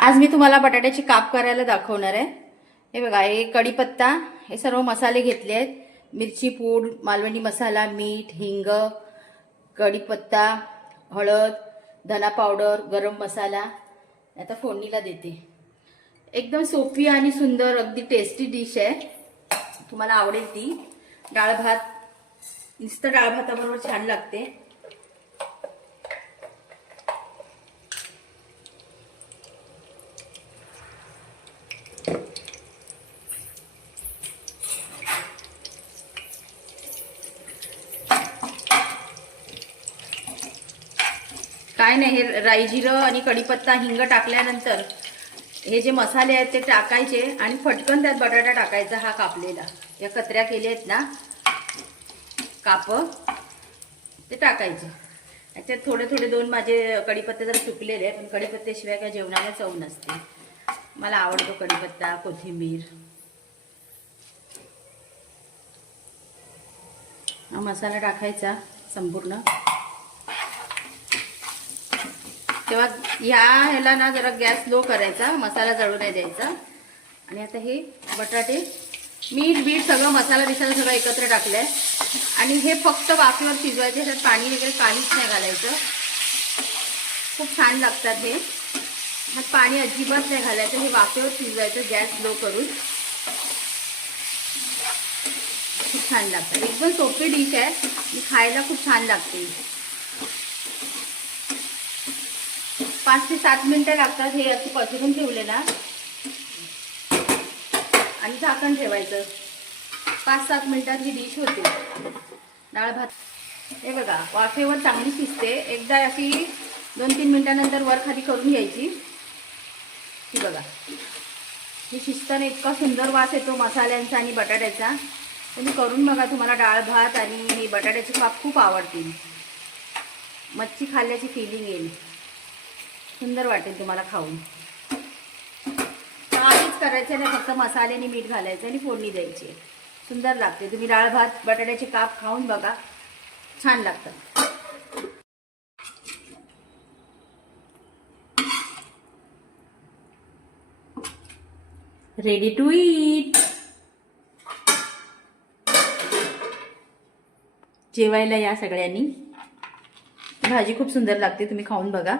आज मी तुम्हाला बटाट्याची काप करायला दाखवणार आहे। हे बघा, हे कढीपत्ता, हे सर्व मसाले घेतले आहेत। मिरची पूड, मालवणी मसाला, मीठ, हिंग, कढीपत्ता, हळद, धना पावडर, गरम मसाला। आता फोडणीला देते। एकदम सोपी आणि सुंदर अगदी टेस्टी डिश आहे, तुम्हाला आवडेल ती। डाळ भात, नुसतं डाळ भाताबरोबर छान लागते। काय नाही, हे राई जिरं आणि कढीपत्ता, हिंग टाकल्यानंतर हे जे मसाले आहेत ते टाकायचे आणि फटकन त्यात बटाटा टाकायचा। हा कापलेला, या कतऱ्या केल्या आहेत ना काप, ते टाकायचे। त्याच्यात थोडे थोडे दोन माझे कढीपत्ते जर सुकलेले आहे, पण कढीपत्त्याशिवाय काय जेवणाला चव नसते। मला आवडतो कढीपत्ता, कोथिंबीर। हा मसाला टाकायचा संपूर्ण। तेव्हा ह्याला ना जरा गॅस लो करायचा, मसाला जळू नाही द्यायचा। आणि आता हे बटाटे, मीठ बीठ सगळं मसाला बिसाला सगळं एकत्र टाकलंय आणि हे फक्त वाफेवर शिजवायचे। त्यात पाणी वगैरे काहीच नाही घालायचं। खूप छान लागतात हे। ह्यात पाणी अजिबात नाही घालायचं, हे वाफेवर शिजवायचं गॅस लो करून। खूप छान लागतात, एकदम सोपी डिश आहे, खायला खूप छान लागते। 5 ते 7 मिनिटं लागतात। हे असं पसरून ठेवले ना आणि झाकण ठेवायचं। 5-7 मिनिटात ही डिश होते डाळ भात। हे बघा, वाफेवर चांगली शिजते। एकदा अशी 2-3 मिनिटानंतर वर खाली करून घ्यायची। ही बघा, ही शिजताना इतका सुंदर वास येतो मसाल्यांचा आणि बटाट्याचा। तुम्ही करून बघा, तुम्हाला डाळ भात आणि ही बटाट्याची काप खूप आवडतील। मच्छी खाल्ल्याची फिलिंग येईल, सुंदर वाटेल तुम्हाला खाऊन। काहीच करायचं नाही, फक्त मसाले आणि मीठ घालायचं आणि फोडणी द्यायची, सुंदर लागते। तुम्ही डाळ भात बटाट्याचे काप खाऊन बघा, छान लागतात। Ready to eat. जेवायला या सगळ्यांनी। भाजी खूप सुंदर लागते, तुम्ही खाऊन बघा।